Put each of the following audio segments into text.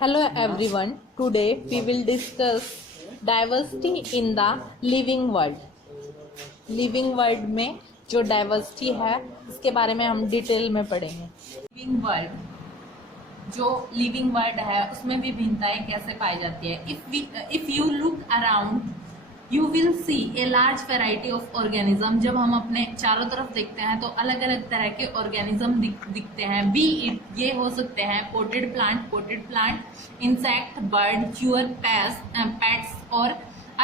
Hello everyone. Today we will discuss diversity in the living world. Living world में जो diversity है इसके बारे में हम डिटेल में पढ़ेंगे। लिविंग वर्ल्ड है उसमें विभिन्नताएं कैसे पाई जाती है। If you look around you will see a large variety of organism. जब हम अपने चारों तरफ देखते हैं तो अलग अलग तरह के ऑर्गेनिज्म दिखते हैं। बी इट ये हो सकते हैं पोटेड प्लांट, इंसेक्ट, बर्ड, च्यूअर, पेट्स और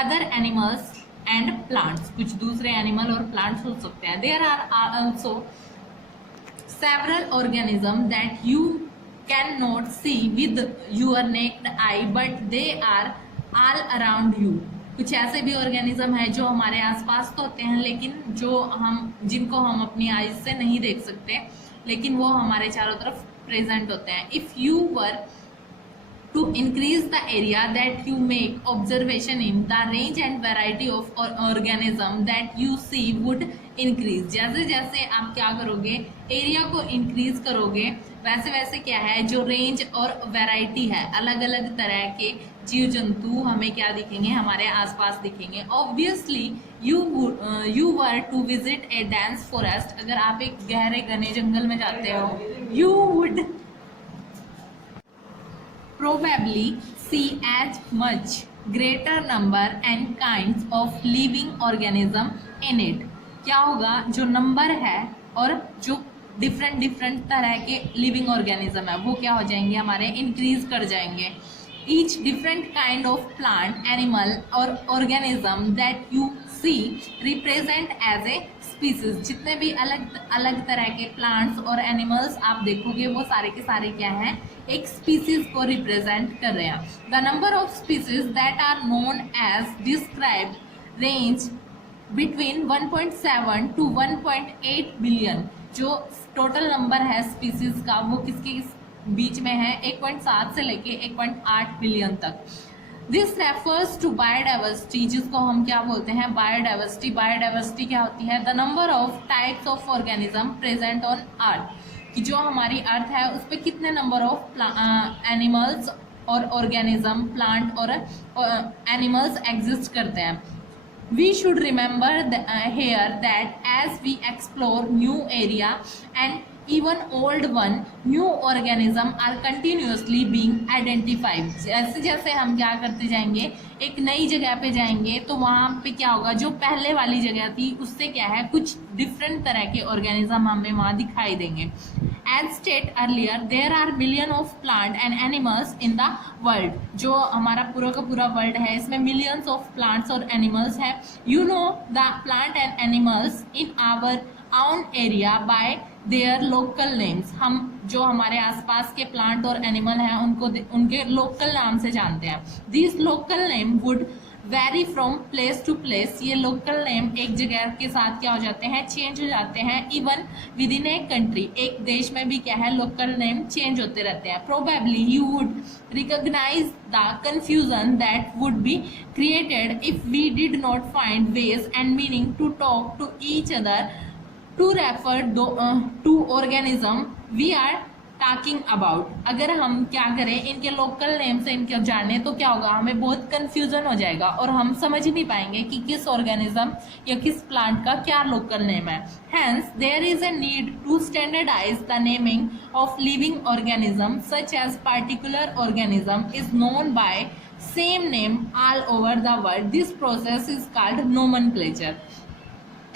अदर एनिमल्स एंड प्लांट्स। कुछ दूसरे एनिमल और प्लांट्स हो सकते हैं। There are also several organism that you can not see with your naked eye but they are all around you. कुछ ऐसे भी ऑर्गेनिज्म है जो हमारे आसपास तो होते हैं लेकिन जिनको हम अपनी आईज से नहीं देख सकते, लेकिन वो हमारे चारों तरफ प्रेजेंट होते हैं। If you were to increase the area that you make observation in, the range and variety of organism that you see would increase। जैसे जैसे आप क्या करोगे, एरिया को इंक्रीज करोगे, वैसे वैसे क्या है जो रेंज और वैरायटी है, अलग अलग तरह के जीव जंतु हमें क्या दिखेंगे, हमारे आसपास दिखेंगे। Obviously you were to visit a dense forest. अगर आप एक गहरे घने जंगल में जाते हो, you would probably see as much greater number and kinds of living organism in it। क्या होगा, जो नंबर है और जो डिफरेंट तरह के लिविंग ऑर्गेनिज्म है वो क्या हो जाएंगे, हमारे इंक्रीज कर जाएंगे। Each different kind of plant, animal और organism that you see represent as a species. जितने भी अलग अलग तरह के प्लांट्स और एनिमल्स आप देखोगे वो सारे के सारे क्या हैं, एक स्पीसीज को रिप्रेजेंट कर रहे हैं। The number of species that are known as described range between 1.7 to 1.8 billion. जो टोटल नंबर है स्पीसीज का वो किसके बीच में है, 1.7 से लेके 1.8 बिलियन तक। दिस रेफर्स टू बायोडाइवर्सिटी, जिसको हम क्या बोलते हैं, बायोडाइवर्सिटी। बायोडाइवर्सिटी क्या होती है, the number of types of organism present on earth, कि जो हमारी अर्थ है उस पर कितने नंबर ऑफ एनिमल्स और ऑर्गेनिज्म, प्लांट और एनिमल्स एग्जिस्ट करते हैं। We should remember here that as we explore new area and even old one, new organism are continuously being identified। जैसे जैसे हम क्या करते जाएंगे, एक नई जगह पे जाएंगे तो वहाँ पे क्या होगा, जो पहले वाली जगह थी उससे क्या है, कुछ डिफरेंट तरह के ऑर्गेनिज्म हमें वहाँ दिखाई देंगे। As stated earlier, there are million of plant and animals in the world। जो हमारा पूरा का पूरा वर्ल्ड है इसमें millions of plants और animals है। You know the plant and animals in our own area by their local names। हम जो हमारे आसपास के प्लांट और एनिमल हैं उनको उनके लोकल नाम से जानते हैं। These local name would vary from place to place। ये लोकल नेम एक जगह के साथ क्या हो जाते हैं, चेंज हो जाते हैं। Even with in a country, एक देश में भी क्या है, लोकल नेम चेंज होते रहते हैं। Probably you would recognise the confusion that would be created if we did not find ways and meaning to talk to each other to refer to organism we are talking about. अगर हम क्या करें, इनके local name से इनके जाने तो क्या होगा, हमें बहुत कंफ्यूजन हो जाएगा और हम समझ नहीं पाएंगे कि किस ऑर्गेनिज्म या किस प्लांट का क्या लोकल नेम है। Hence there is a need to standardise the naming of living organism such as particular organism is known by same name all over the world. This process is called nomenclature.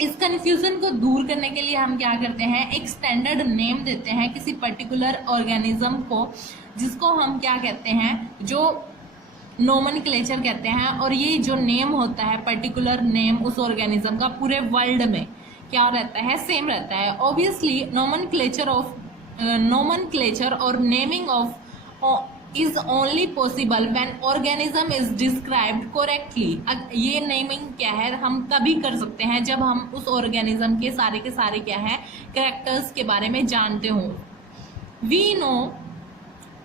इस कंफ्यूजन को दूर करने के लिए हम क्या करते हैं, एक स्टैंडर्ड नेम देते हैं किसी पर्टिकुलर ऑर्गेनिज्म को, जिसको हम क्या कहते हैं, जो नोमेनक्लेचर कहते हैं। और ये जो नेम होता है, पर्टिकुलर नेम उस ऑर्गेनिज्म का पूरे वर्ल्ड में क्या रहता है, सेम रहता है। ऑब्वियसली नोमेनक्लेचर और naming of is only possible when organism is described correctly। ये नेमिंग क्या है, हम तभी कर सकते हैं जब हम उस ऑर्गेनिज्म के सारे क्या है, कैरेक्टर्स के बारे में जानते हो। We know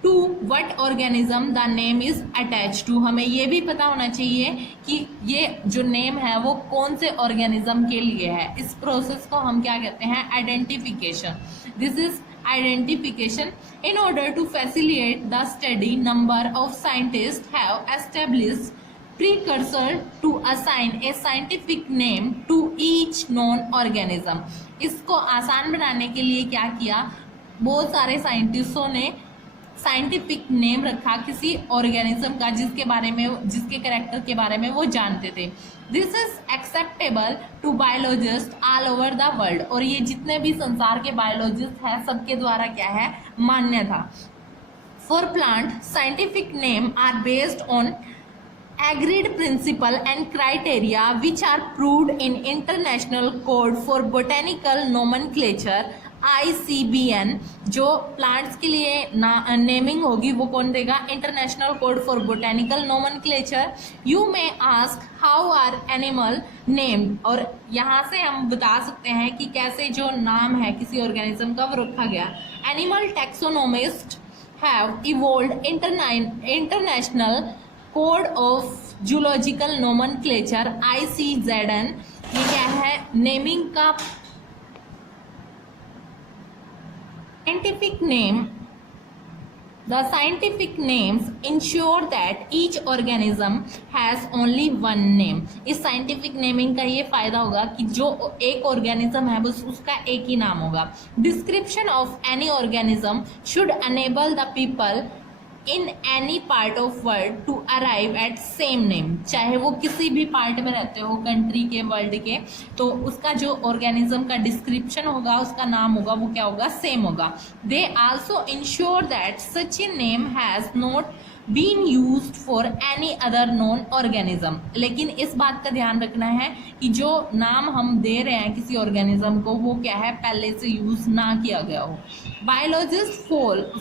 to what organism the name is attached to. हमें ये भी पता होना चाहिए कि ये जो नेम है वो कौन से ऑर्गेनिज्म के लिए है। इस प्रोसेस को हम क्या कहते हैं, identification. This is identification. In order to facilitate the study, number of scientists have established precursor to assign a scientific name to each known organism. इसको आसान बनाने के लिए क्या किया, बहुत सारे साइंटिस्टों ने साइंटिफिक नेम रखा किसी ऑर्गेनिज्म का जिसके बारे में, जिसके कैरेक्टर के बारे में वो जानते थे। This is acceptable to biologist all over the world. और ये जितने भी संसार के बायोलॉजिस्ट हैं सबके द्वारा क्या है, मान्य था। For plant scientific name are based on agreed principle and criteria which are proved in International Code for Botanical Nomenclature ICBN। जो प्लांट्स के लिए नेमिंग होगी वो कौन देगा, international code for botanical nomenclature. You may ask how are animal named. और यहाँ से हम बता सकते हैं कि कैसे जो नाम है किसी ऑर्गेनिज्म का वो रखा गया। Animal taxonomists have evolved international code of zoological nomenclature ICZN। ये क्या है, नेमिंग का scientific name। The scientific names ensure that each organism has only one name। इस scientific naming का ये फायदा होगा कि जो एक organism है बस उसका एक ही नाम होगा। Description of any organism should enable the people in any part of world to arrive at same name। चाहे वो किसी भी पार्ट में रहते हो कंट्री के, वर्ल्ड के, तो उसका जो ऑर्गेनिज्म का डिस्क्रिप्शन होगा, उसका नाम होगा, वो क्या होगा, सेम होगा। They also ensure that such a name has not been used for any other non organism. लेकिन इस बात का ध्यान रखना है कि जो नाम हम दे रहे हैं किसी ऑर्गेनिज्म को वो क्या है, पहले से यूज ना किया गया हो। Biologist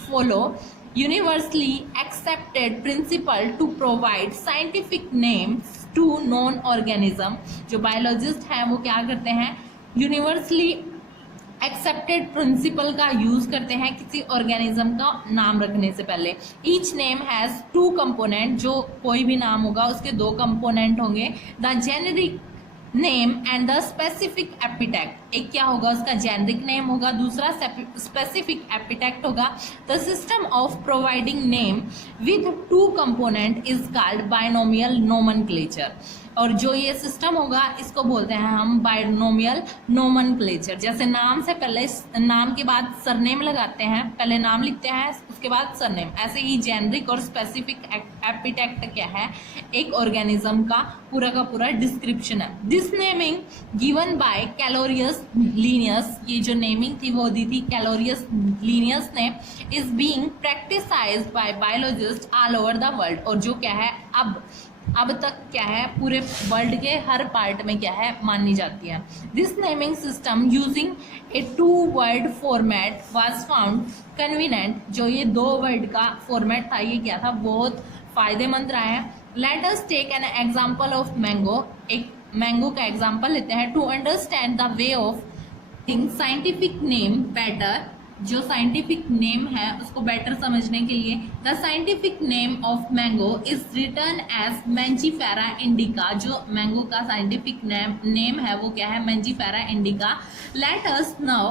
follow universally accepted principle to provide scientific names to known organism। जो बायोलॉजिस्ट हैं वो क्या करते हैं, यूनिवर्सली एक्सेप्टेड प्रिंसिपल का यूज करते हैं किसी ऑर्गेनिज्म का नाम रखने से पहले। Each name has two component. जो कोई भी नाम होगा उसके दो कंपोनेंट होंगे, the generic name and the specific epithet. एक क्या होगा, उसका जेनरिक नेम होगा, दूसरा स्पेसिफिक एपिटेक्ट होगा। The system of providing name with two component is called binomial nomenclature. और जो ये सिस्टम होगा इसको बोलते हैं हम बायनोमियल नोमेनक्लेचर। जैसे नाम से पहले, नाम के बाद सरनेम लगाते हैं, पहले नाम लिखते हैं उसके बाद सरनेम, ऐसे ही जेनरिक और स्पेसिफिक एपिटेक्ट क्या है, एक ऑर्गेनिज्म का पूरा डिस्क्रिप्शन है। This naming given by Carolus Linnaeus. ये जो नेमिंग थी वो दी थी कैलोरियस लीनियस ने। Is being practised by biologist all over the world. और जो क्या है, अब तक क्या है, पूरे वर्ल्ड के हर पार्ट में क्या है, मानी जाती है। This naming system using A 2 word format was found convenient. जो ये 2 वर्ड का फॉर्मेट था ये क्या था, बहुत फायदेमंद रहा है। Let us take an example of mango. एक मैंगो का एग्जांपल लेते हैं। To understand the way of thing scientific name better. जो साइंटिफिक नेम है उसको बेटर समझने के लिए, the scientific name of mango is written as Mangifera indica. जो मैंगो का साइंटिफिक नेम है वो क्या है, Mangifera indica. Let us know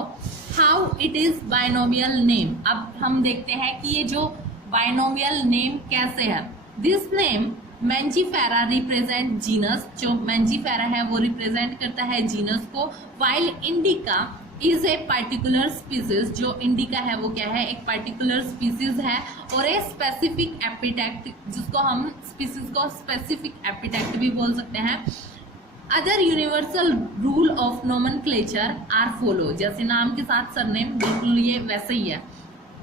how it is binomial name. अब हम देखते हैं कि ये जो बायनोमियल नेम कैसे है। This name Mangifera represent genus. जो मैंजीफेरा है वो रिप्रेजेंट करता है जीनस को, while indica is a particular species. जो इंडिका है वो क्या है, एक पर्टिकुलर स्पीसीज है। और ए स्पेसिफिक एपिटेक्ट, जिसको हम स्पीसीज को स्पेसिफिक एपिटेक्ट भी बोल सकते हैं। Other universal rule of nomenclature are follow. जैसे नाम के साथ सरनेम, बिल्कुल ये वैसे ही है।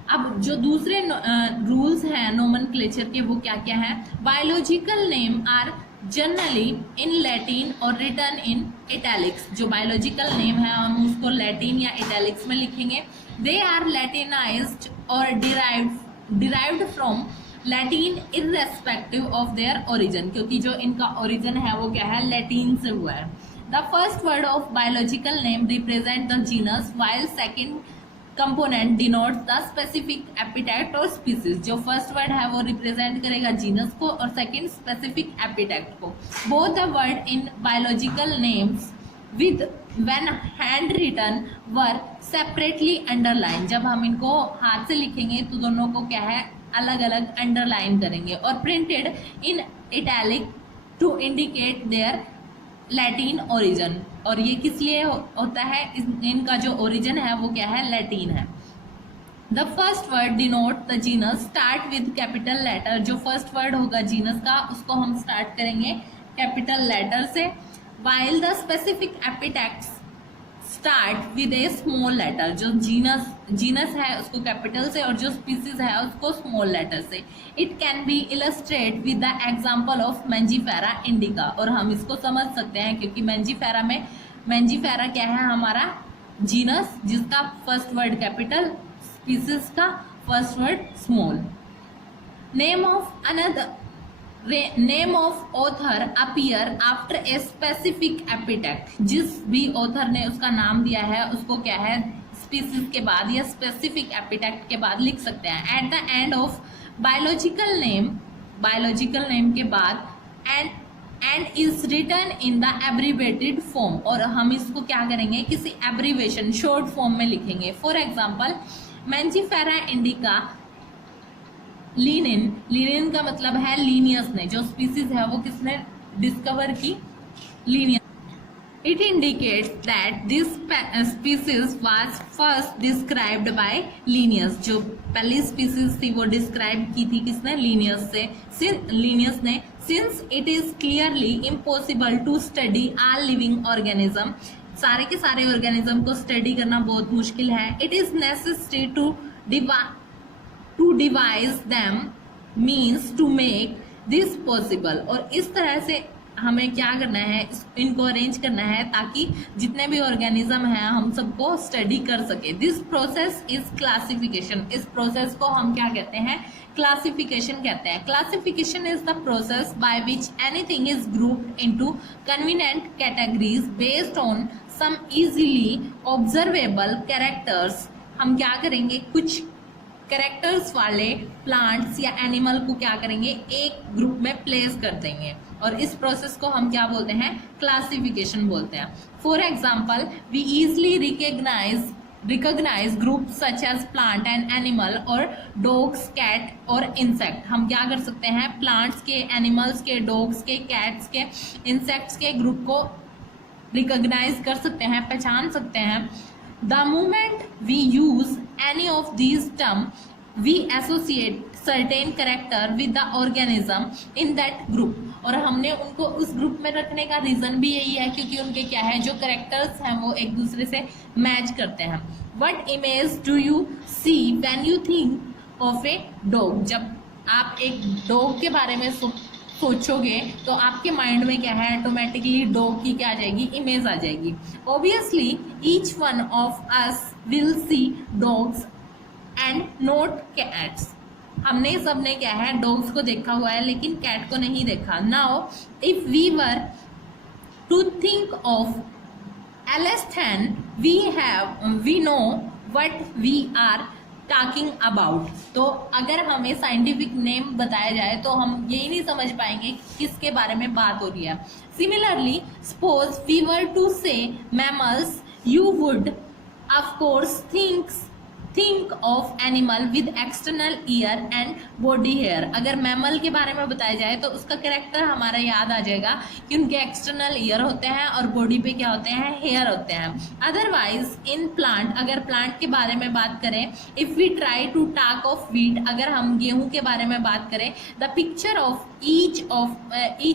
अब जो दूसरे रूल्स हैं नोमेनक्लेचर के वो क्या क्या है, biological name are generally in Latin और रिटर्न इन इटैलिक्स। जो बायोलॉजिकल नेम है हम उसको लैटिन या इटैलिक्स में लिखेंगे। दे आर लैटिनाइज्ड और derived from Latin irrespective of their origin. क्योंकि जो इनका ओरिजिन है वो क्या है, लैटिन से हुआ है। The first word of biological name represent the genus, while second component denote the specific epithet और स्पीसीज। जो फर्स्ट वर्ड है वो रिप्रेजेंट करेगा जीनस को और सेकंड स्पेसिफिक एपिटेट को। Both the word in biological names with when hand written were separately underline. जब हम इनको हाथ से लिखेंगे तो दोनों को क्या है अलग अलग अंडरलाइन करेंगे। और printed in italic to indicate their Latin origin. और ये किस लिए होता है, इनका जो ओरिजिन है वो क्या है, लैटिन है। The first word denote the genus start with capital letter. जो फर्स्ट वर्ड होगा जीनस का उसको हम स्टार्ट करेंगे कैपिटल लेटर से। While the specific epithets start with a small letter. जो जीनस है उसको कैपिटल से और जो स्पीसीज है उसको स्मॉल लेटर से। It can be illustrate with the example of Mangifera indica. और हम इसको समझ सकते हैं क्योंकि मैंजीफेरा क्या है, हमारा जीनस जिसका फर्स्ट वर्ड कैपिटल, स्पीसीज का first word small. Name of author appear after a specific epithet. जिस भी ऑथर ने उसका नाम दिया है उसको क्या है स्पीसीज के बाद या स्पेसिफिक एपिटेट के बाद लिख सकते हैं। At the end of biological name के बाद end is written in the abbreviated form. और हम इसको क्या करेंगे, किसी एब्रीवेशन शॉर्ट फॉर्म में लिखेंगे। फॉर एग्जाम्पल मैंजीफेरा इंडिका लीनिन का मतलब है लीनियस ने। जो स्पीसीज है वो किसने डिस्कवर की, Linnaeus. It indicates that this species was first described by Linnaeus. जो पहली स्पीसीज थी वो डिस्क्राइब की थी किसने, लीनियस ने। Since it is clearly impossible to study all living organism. सारे के सारे ऑर्गेनिज्म को स्टडी करना बहुत मुश्किल है। It is necessary to devise them means to make this possible। और इस तरह से हमें क्या करना है, इनको अरेंज करना है ताकि जितने भी ऑर्गेनिज्म हैं हम सबको स्टडी कर सके। This process is classification. इस प्रोसेस को हम क्या कहते हैं, क्लासिफिकेशन कहते हैं। Classification is the process by which anything is grouped into convenient categories based on some easily observable characters. हम क्या करेंगे, कुछ कैरेक्टर्स वाले प्लांट्स या एनिमल को क्या करेंगे, एक ग्रुप में प्लेस कर देंगे। और इस प्रोसेस को हम क्या बोलते हैं, क्लासिफिकेशन बोलते हैं। For example we easily recognise group such as plant and animal और डॉग्स, कैट और इंसेक्ट। हम क्या कर सकते हैं, प्लांट्स के, एनिमल्स के, डॉग्स के, कैट्स के, इंसेक्ट्स के ग्रुप को रिकॉग्नाइज कर सकते हैं, पहचान सकते हैं। The moment we use any of these terms, we associate certain character with the organism in that group। और हमने उनको उस ग्रुप में रखने का रीजन भी यही है क्योंकि उनके क्या है, जो कैरेक्टर्स हैं वो एक दूसरे से मैच करते हैं। What image do you see when you think of a dog? जब आप एक डॉग के बारे में सोचोगे तो आपके माइंड में क्या है, ऑटोमेटिकली डॉग की क्या आ जाएगी, इमेज आ जाएगी। Obviously each one of us will see dogs and not cats. हमने सबने क्या है, डॉग्स को देखा हुआ है लेकिन कैट को नहीं देखा। Now if we were to think of एलेस्थेन we know what we are talking about. तो अगर हमें साइंटिफिक नेम बताया जाए तो हम यही नहीं समझ पाएंगे किसके बारे में बात हो रही है। Similarly suppose we were to say mammals, you would of course think of animal with external ear and body hair. अगर मैमल के बारे में बताया जाए तो उसका कैरेक्टर हमारा याद आ जाएगा कि उनके एक्सटर्नल ईयर होते हैं और बॉडी पे क्या होते हैं, हेयर होते हैं। अदरवाइज इन प्लांट, अगर प्लांट के बारे में बात करें, if we try to talk of wheat, अगर हम गेहूं के बारे में बात करें, the picture of each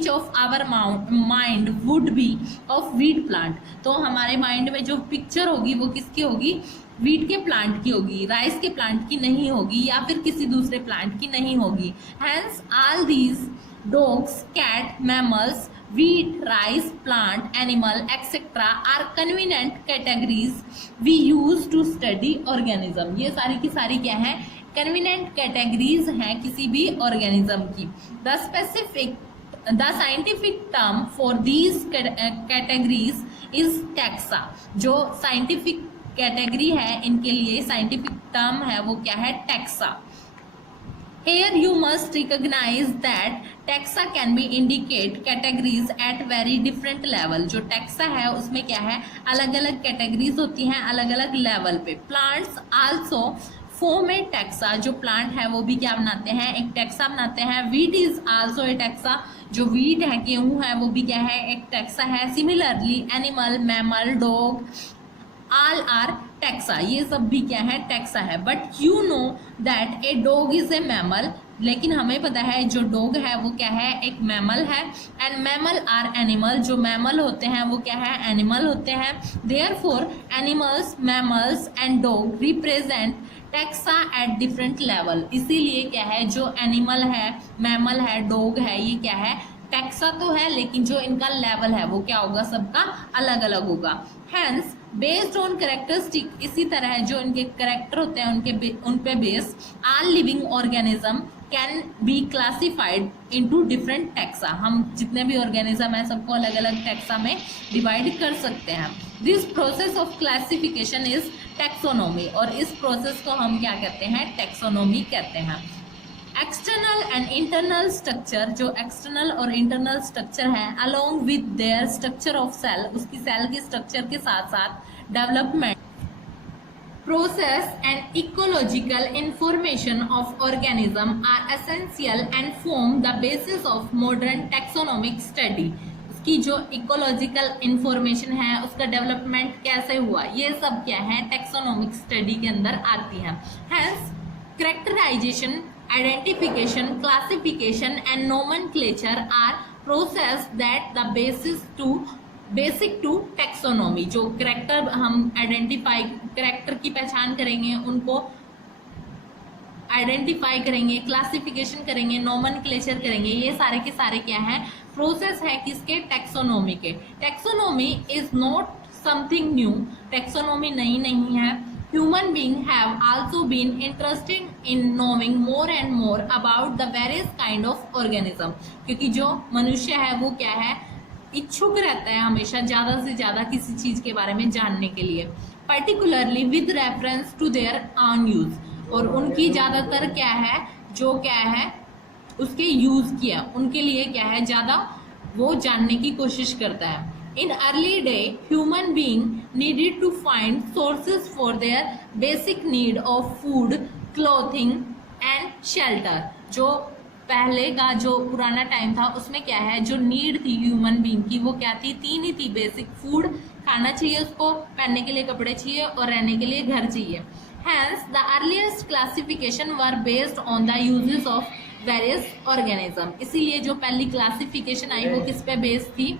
of our mind would be of wheat plant. तो हमारे माइंड में जो पिक्चर होगी वो किसकी होगी, वीट के प्लांट की होगी, राइस के प्लांट की नहीं होगी या फिर किसी दूसरे प्लांट की नहीं होगी। Hence all these dogs, cat, mammals, wheat, rice, plant, animal, etc. are convenient categories we use to study organism। ये सारी की सारी क्या है, convenient categories हैं किसी भी organism की। The scientific term for these categories is taxa। जो scientific कैटेगरी है, इनके लिए साइंटिफिक टर्म है वो क्या है, taxa. Here you must recognize that taxa can be indicate categories at very different level। जो taxa है उसमें क्या है, अलग अलग categories होती हैं अलग अलग level पे। Plants also form a taxa। जो plant है वो भी क्या बनाते हैं, एक taxa बनाते हैं। Wheat is also a taxa। जो wheat है, गेहूं है, वो भी क्या है, एक taxa है। Similarly animal, mammal, dog all are taxa। ये सब भी क्या है, टैक्सा है। But you know that a dog is a mammal. लेकिन हमें पता है जो डॉग है वो क्या है, एक मैमल है। And mammal are animal. जो मैमल होते हैं वो क्या है, एनिमल होते हैं। Therefore animals, mammals and dog represent taxa at different level. इसीलिए क्या है, जो एनिमल है, मैमल है, डॉग है, ये क्या है, टैक्सा तो है, लेकिन जो इनका लेवल है वो क्या होगा, सबका अलग अलग होगा। हैंस बेस्ड ऑन कैरेक्टरिस्टिक, इसी तरह जो इनके कैरेक्टर होते हैं उन पे base, all living organism can be classified into different taxa. हम जितने भी ऑर्गेनिज्म है सबको अलग अलग टैक्सा में डिवाइड कर सकते हैं। This process of classification is taxonomy. और इस प्रोसेस को हम क्या कहते हैं, टैक्सोनॉमी कहते हैं। एक्सटर्नल एंड इंटरनल स्ट्रक्चर, जो एक्सटर्नल और इंटरनल स्ट्रक्चर है along with their structure of cell, उसकी सेल की स्ट्रक्चर के साथ साथ development, process and ecological information of organism are essential and form the basis of modern taxonomic study. उसकी जो इकोलॉजिकल इंफॉर्मेशन है, उसका डेवलपमेंट कैसे हुआ, ये सब क्या है, टैक्सोनॉमिक स्टडी के अंदर आती है। Hence characterisation, identification, classification and nomenclature are process that the basic to taxonomy। जो करेक्टर हम आइडेंटिफाई, करेक्टर की पहचान करेंगे, उनको आइडेंटिफाई करेंगे, क्लासिफिकेशन करेंगे, नोमेनक्लेचर करेंगे, ये सारे के सारे क्या है, प्रोसेस है किसके, टैक्सोनॉमी के। Taxonomy is not something new. Taxonomy नई नहीं है। Human beings have also been interested in knowing more and more about the various kind of organism। क्योंकि जो मनुष्य है वो क्या है, इच्छुक रहता है हमेशा ज़्यादा से ज़्यादा किसी चीज़ के बारे में जानने के लिए, particularly with reference to their own use। और उनकी ज़्यादातर क्या है, जो क्या है उसके यूज़ किया, उनके लिए क्या है, ज़्यादा वो जानने की कोशिश करता है। In early day, human being needed to find sources for their basic need of food, clothing and shelter। जो पहले का जो पुराना टाइम था उसमें क्या है, जो नीड थी ह्यूमन बीइंग की वो क्या थी, तीन ही थी। बेसिक फूड, खाना चाहिए उसको, पहनने के लिए कपड़े चाहिए और रहने के लिए घर चाहिए। Hence the earliest classification were based on the uses of various organism। इसीलिए जो पहली क्लासिफिकेशन आई वो किस पे बेस्ड थी,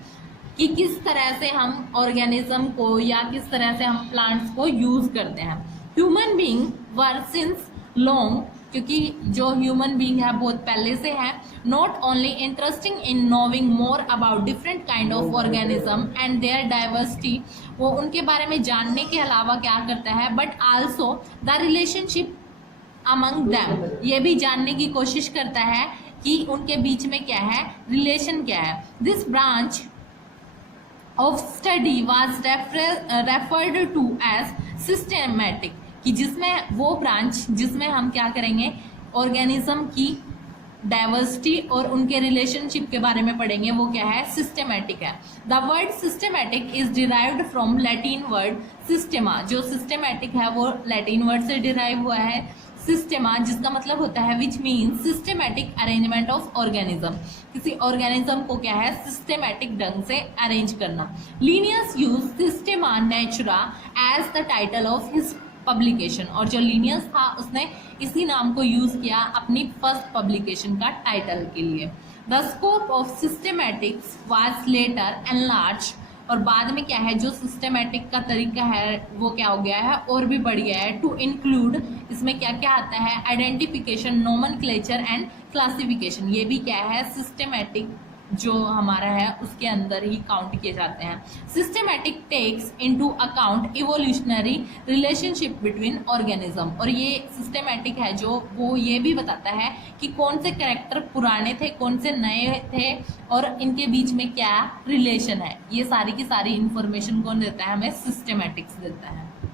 कि किस तरह से हम ऑर्गेनिज्म को या किस तरह से हम प्लांट्स को यूज करते हैं। Human being were since long, क्योंकि जो ह्यूमन बीइंग है बहुत पहले से है, not only interesting in knowing more about different kind of organism and their diversity. वो उनके बारे में जानने के अलावा क्या करता है, but also the relationship among them. ये भी जानने की कोशिश करता है कि उनके बीच में क्या है, रिलेशन क्या है। This branch of study was referred to as systematic। कि जिसमें वो ब्रांच जिसमें हम क्या करेंगे, ऑर्गेनिज्म की डाइवर्सिटी और उनके रिलेशनशिप के बारे में पढ़ेंगे, वो क्या है, सिस्टेमेटिक है। The word systematic is derived from Latin word systema. जो सिस्टेमेटिक है वो लैटिन वर्ड से डिराइव हुआ है, सिस्टेमा, जिसका मतलब होता है which means systematic arrangement of organism. किसी ऑर्गेनिज्म को क्या है, सिस्टेमेटिक ढंग से अरेंज करना। Linnaeus use Systema Naturae as the title of his publication. और जो लीनियस था उसने इसी नाम को यूज किया अपनी फर्स्ट पब्लिकेशन का टाइटल के लिए। The scope of systematics was later enlarge. और बाद में क्या है, जो सिस्टेमेटिक का तरीका है वो क्या हो गया है, और भी बढ़ गया है। टू इंक्लूड, इसमें क्या क्या आता है, आइडेंटिफिकेशन, नोमेनक्लेचर एंड क्लासिफिकेशन। ये भी क्या है, सिस्टेमेटिक जो हमारा है उसके अंदर ही काउंट किए जाते हैं। Systematic takes into account evolutionary relationship between organism. और ये सिस्टेमेटिक है जो वो ये भी बताता है कि कौन से कैरेक्टर पुराने थे, कौन से नए थे और इनके बीच में क्या रिलेशन है। ये सारी की सारी इंफॉर्मेशन कौन देता है, हमें सिस्टेमेटिक्स देता है।